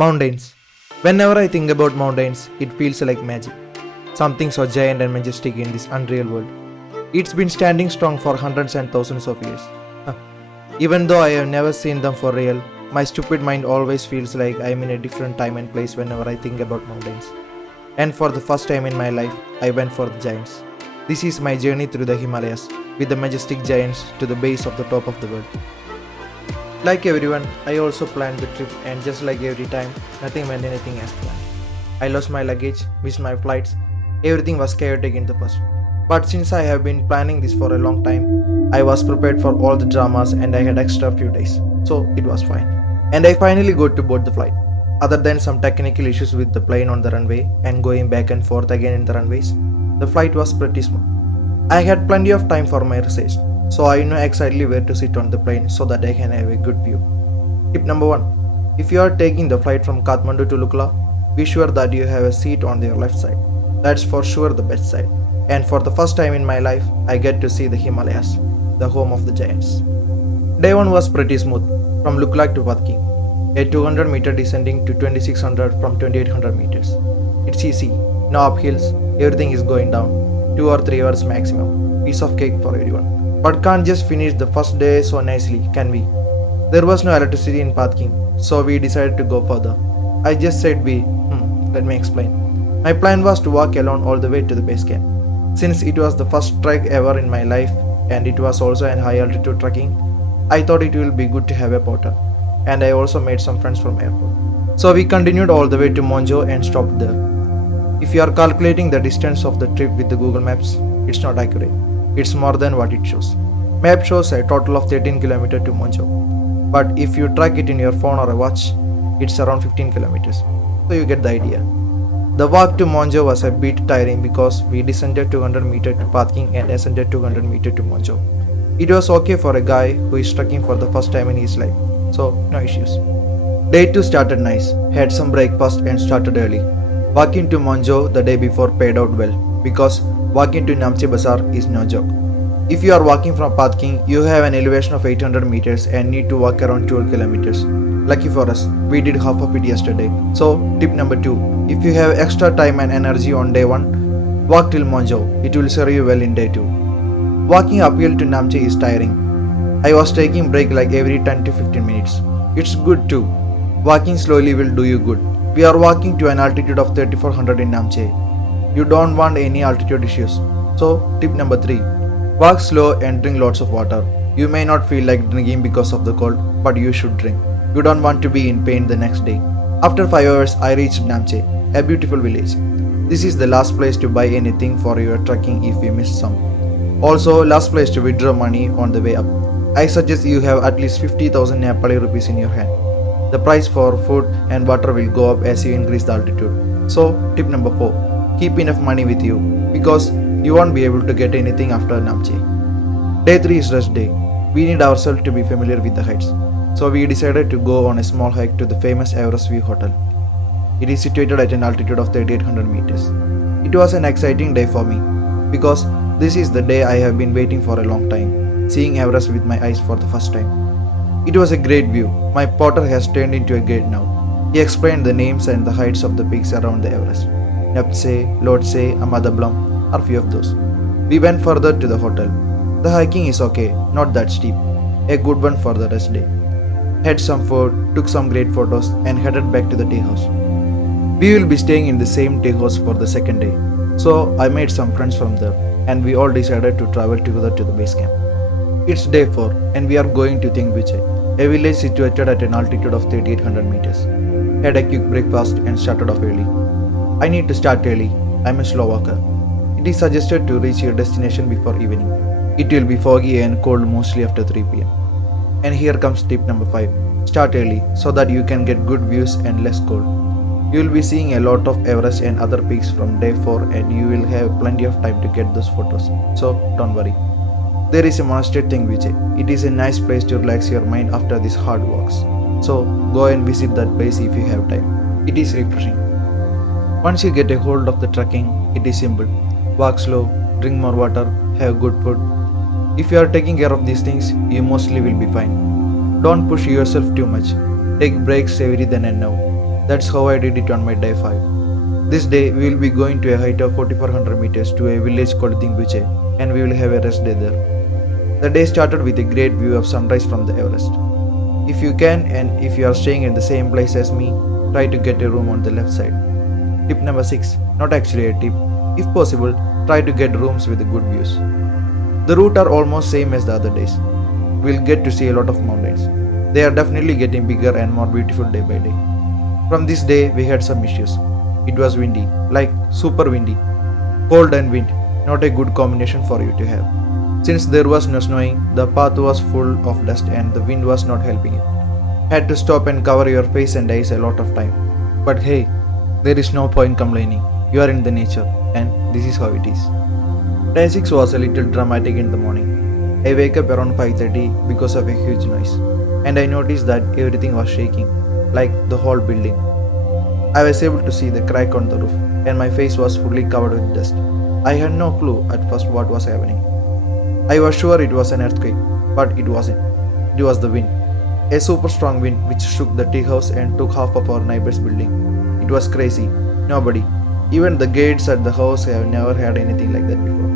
Mountains. Whenever I think about mountains, it feels like magic. Something so giant and majestic in this unreal world. It's been standing strong for hundreds and thousands of years. Huh. Even though I have never seen them for real, my stupid mind always feels like I'm in a different time and place whenever I think about mountains. And for the first time in my life, I went for the giants. This is my journey through the Himalayas, with the majestic giants to the base of the top of the world. Like everyone, I also planned the trip, and just like every time, nothing went anything as planned. I lost my luggage, missed my flights, everything was chaotic in the first. But since I have been planning this for a long time, I was prepared for all the dramas and I had extra few days, so it was fine. And I finally got to board the flight. Other than some technical issues with the plane on the runway and going back and forth again in the runways, the flight was pretty smooth. I had plenty of time for my research, so I know exactly where to sit on the plane so that I can have a good view. Tip number 1. If you are taking the flight from Kathmandu to Lukla, be sure that you have a seat on your left side. That's for sure the best side. And for the first time in my life, I get to see the Himalayas, the home of the giants. Day 1 was pretty smooth, from Lukla to Patking, a 200 meter descending to 2600 from 2800 meters. It's easy, no uphills, everything is going down, 2 or 3 hours maximum, piece of cake for everyone. But can't just finish the first day so nicely, can we? There was no electricity in Patking, so we decided to go further. I just said let me explain. My plan was to walk alone all the way to the base camp. Since it was the first trek ever in my life and it was also an high altitude trekking, I thought it will be good to have a porter. And I also made some friends from airport. So we continued all the way to Monjo and stopped there. If you are calculating the distance of the trip with the Google Maps, it's not accurate. It's more than what it shows. Map shows a total of 13 km to Monjo. But if you track it in your phone or a watch, it's around 15 km. So you get the idea. The walk to Monjo was a bit tiring because we descended 200 meter to Patking and ascended 200 meter to Monjo. It was okay for a guy who is trekking for the first time in his life, so no issues. Day 2 started nice, had some breakfast and started early. Walking to Monjo the day before paid out well because walking to Namche Bazaar is no joke. If you are walking from Patking, you have an elevation of 800 meters and need to walk around 12 kilometers. Lucky for us, we did half of it yesterday. So, tip number 2. If you have extra time and energy on day 1, walk till Monjo. It will serve you well in day 2. Walking uphill to Namche is tiring. I was taking break like every 10 to 15 minutes. It's good too. Walking slowly will do you good. We are walking to an altitude of 3400 in Namche. You don't want any altitude issues. So, tip number 3. Walk slow and drink lots of water. You may not feel like drinking because of the cold, but you should drink. You don't want to be in pain the next day. After 5 hours, I reached Namche, a beautiful village. This is the last place to buy anything for your trekking if you miss some. Also, last place to withdraw money on the way up. I suggest you have at least 50,000 Nepali rupees in your hand. The price for food and water will go up as you increase the altitude. So, tip number 4. Keep enough money with you because you won't be able to get anything after Namche. Day 3 is rest day. We need ourselves to be familiar with the heights. So we decided to go on a small hike to the famous Everest View Hotel. It is situated at an altitude of 3800 meters. It was an exciting day for me because this is the day I have been waiting for a long time, seeing Everest with my eyes for the first time. It was a great view. My porter has turned into a guide now. He explained the names and the heights of the peaks around the Everest. Nepse, Lhotse, Amadablam are few of those. We went further to the hotel. The hiking is okay, not that steep. A good one for the rest day. Had some food, took some great photos and headed back to the tea house. We will be staying in the same tea house for the second day. So I made some friends from there and we all decided to travel together to the base camp. It's day 4 and we are going to Ngima, a village situated at an altitude of 3800 meters. Had a quick breakfast and started off early. I need to start early. I'm a slow walker. It is suggested to reach your destination before evening. It will be foggy and cold mostly after 3 pm. And here comes tip number 5. Start early so that you can get good views and less cold. You will be seeing a lot of Everest and other peaks from day 4 and you will have plenty of time to get those photos. So don't worry. There is a monastery Ngima. It is a nice place to relax your mind after these hard walks. So go and visit that place if you have time. It is refreshing. Once you get a hold of the trekking, it is simple. Walk slow, drink more water, have good food. If you are taking care of these things, you mostly will be fine. Don't push yourself too much. Take breaks every then and now. That's how I did it on my day 5. This day we will be going to a height of 4400 meters to a village called Dingbuche, and we will have a rest day there. The day started with a great view of sunrise from the Everest. If you can, and if you are staying in the same place as me, try to get a room on the left side. Tip number 6, not actually a tip. If possible, try to get rooms with good views. The route are almost same as the other days. We'll get to see a lot of mountains. They are definitely getting bigger and more beautiful day by day. From this day, we had some issues. It was windy, like super windy. Cold and wind, not a good combination for you to have. Since there was no snowing, the path was full of dust and the wind was not helping it. Had to stop and cover your face and eyes a lot of time. But hey, there is no point complaining. You are in the nature, and this is how it is. Day 6 was a little dramatic in the morning. I wake up around 5:30 because of a huge noise, and I noticed that everything was shaking, like the whole building. I was able to see the crack on the roof, and my face was fully covered with dust. I had no clue at first what was happening. I was sure it was an earthquake, but it wasn't. It was the wind. A super strong wind which shook the tea house and took half of our neighbor's building. It was crazy. Nobody, even the guides at the house, have never had anything like that before.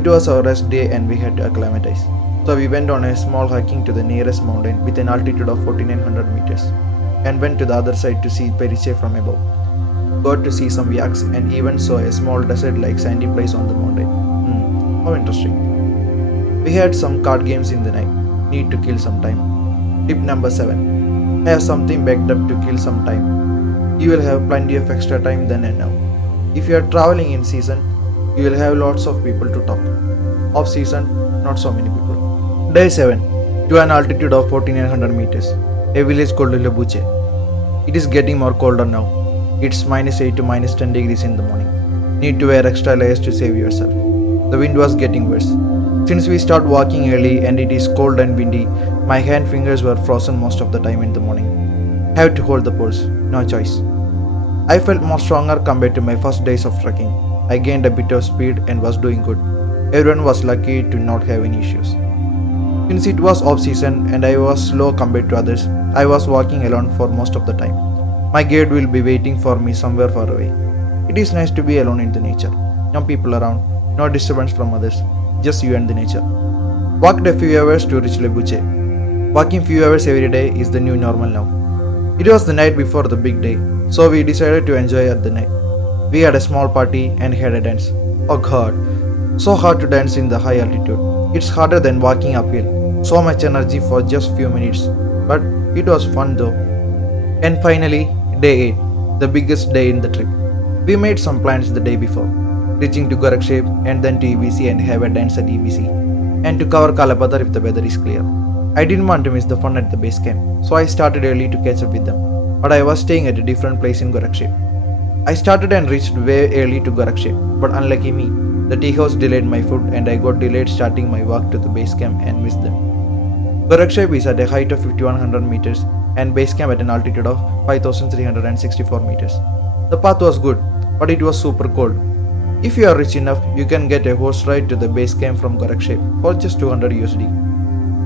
It was our rest day and we had to acclimatize. So we went on a small hiking to the nearest mountain with an altitude of 4900 meters and went to the other side to see Periche from above. Got to see some yaks and even saw a small desert-like sandy place on the mountain. How interesting. We had some card games in the night. Need to kill some time. Tip number 7. Have something backed up to kill some time. You will have plenty of extra time then and now. If you are traveling in season, you will have lots of people to talk. Off season, not so many people. Day 7. To an altitude of 1400 meters. A village called Lubuche. It is getting more colder now. It's -8 to -10 degrees in the morning. Need to wear extra layers to save yourself. The wind was getting worse. Since we start walking early and it is cold and windy, my hand fingers were frozen most of the time in the morning. Have to hold the pulse, no choice. I felt more stronger compared to my first days of trekking. I gained a bit of speed and was doing good. Everyone was lucky to not have any issues. Since it was off season and I was slow compared to others, I was walking alone for most of the time. My guide will be waiting for me somewhere far away. It is nice to be alone in the nature. No people around, no disturbance from others, just you and the nature. Walked a few hours to reach Lebuche. Walking few hours every day is the new normal now. It was the night before the big day, so we decided to enjoy at the night. We had a small party and had a dance. Oh god, so hard to dance in the high altitude. It's harder than walking uphill. So much energy for just few minutes, but it was fun though. And finally, day 8, the biggest day in the trip. We made some plans the day before, reaching to Gorakshep and then to EBC and have a dance at EBC, and to cover Kalapatar if the weather is clear. I didn't want to miss the fun at the base camp, so I started early to catch up with them, but I was staying at a different place in Gorakshep. I started and reached way early to Gorakshep, but unlucky me, the tea house delayed my food and I got delayed starting my walk to the base camp and missed them. Gorakshep is at a height of 5100 meters and base camp at an altitude of 5364 meters. The path was good, but it was super cold. If you are rich enough, you can get a horse ride to the base camp from Gorakshep for just 200 USD.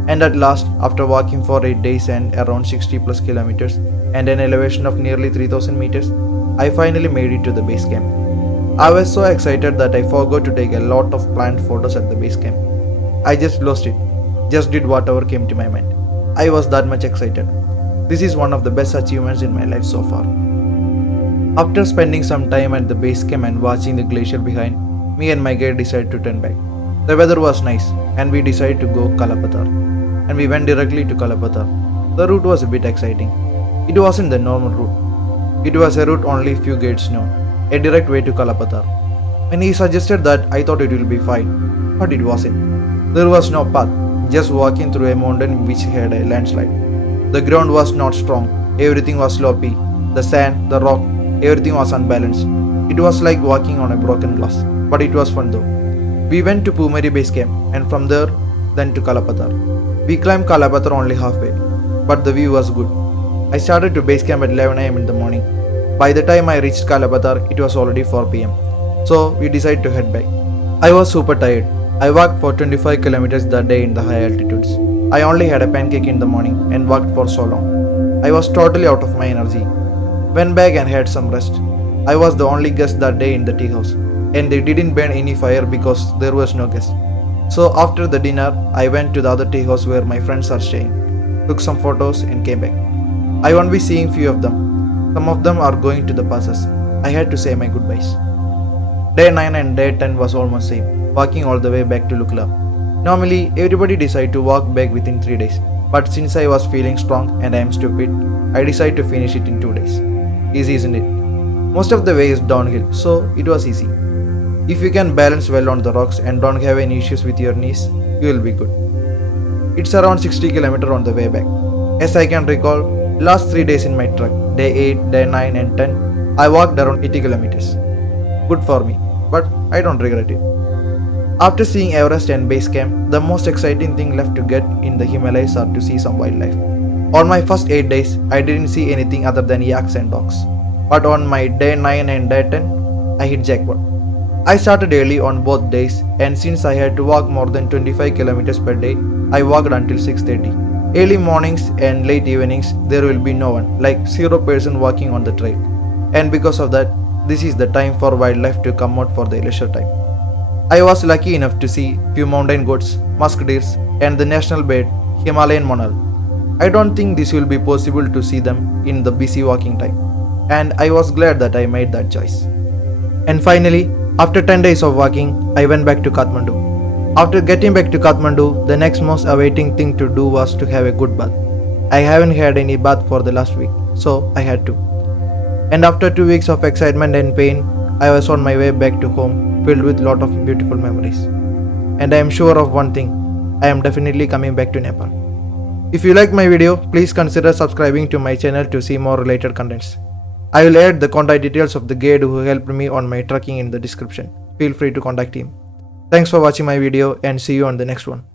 And at last, after walking for 8 days and around 60 plus kilometers and an elevation of nearly 3000 meters, I finally made it to the base camp. I was so excited that I forgot to take a lot of planned photos at the base camp. I just lost it, just did whatever came to my mind. I was that much excited. This is one of the best achievements in my life so far. After spending some time at the base camp and watching the glacier behind, me and my guide decided to turn back. The weather was nice and we decided to go Kalapatar. And we went directly to Kalapatar. The route was a bit exciting. It wasn't the normal route. It was a route only few guides know, a direct way to Kalapatar. When he suggested that, I thought it will be fine, but it wasn't. There was no path, just walking through a mountain which had a landslide. The ground was not strong, everything was sloppy, the sand, the rock, everything was unbalanced. It was like walking on a broken glass, but it was fun though. We went to Pumeri base camp and from there, then to Kalapatar. We climbed Kalapatar only halfway, but the view was good. I started to base camp at 11 am in the morning. By the time I reached Kalapatar, it was already 4 pm. So we decided to head back. I was super tired. I walked for 25 kilometers that day in the high altitudes. I only had a pancake in the morning and walked for so long. I was totally out of my energy. Went back and had some rest. I was the only guest that day in the tea house, and they didn't burn any fire because there was no guest. So after the dinner, I went to the other tea house where my friends are staying, took some photos and came back. I won't be seeing few of them. Some of them are going to the passes. I had to say my goodbyes. Day 9 and day 10 was almost same, walking all the way back to Lukla. Normally, everybody decide to walk back within 3 days, but since I was feeling strong and I am stupid, I decided to finish it in 2 days. Easy, isn't it? Most of the way is downhill, so it was easy. If you can balance well on the rocks and don't have any issues with your knees, you will be good. It's around 60 km on the way back. As I can recall, last 3 days in my truck, day 8, day 9 and 10, I walked around 80 kilometers. Good for me, but I don't regret it. After seeing Everest and Base Camp, the most exciting thing left to get in the Himalayas are to see some wildlife. On my first 8 days, I didn't see anything other than yaks and dogs. But on my day 9 and day 10, I hit jackpot. I started early on both days, and since I had to walk more than 25 kilometers per day, I walked until 6:30. Early mornings and late evenings, there will be no one, like 0% walking on the trail. And because of that, this is the time for wildlife to come out for their leisure time. I was lucky enough to see few mountain goats, musk deers, and the national bird, Himalayan monal. I don't think this will be possible to see them in the busy walking time, and I was glad that I made that choice. And finally, after 10 days of walking, I went back to Kathmandu. After getting back to Kathmandu, the next most awaiting thing to do was to have a good bath. I haven't had any bath for the last week, so I had to. And after 2 weeks of excitement and pain, I was on my way back to home, filled with lot of beautiful memories. And I am sure of one thing, I am definitely coming back to Nepal. If you like my video, please consider subscribing to my channel to see more related contents. I will add the contact details of the guide who helped me on my trekking in the description. Feel free to contact him. Thanks for watching my video and see you on the next one.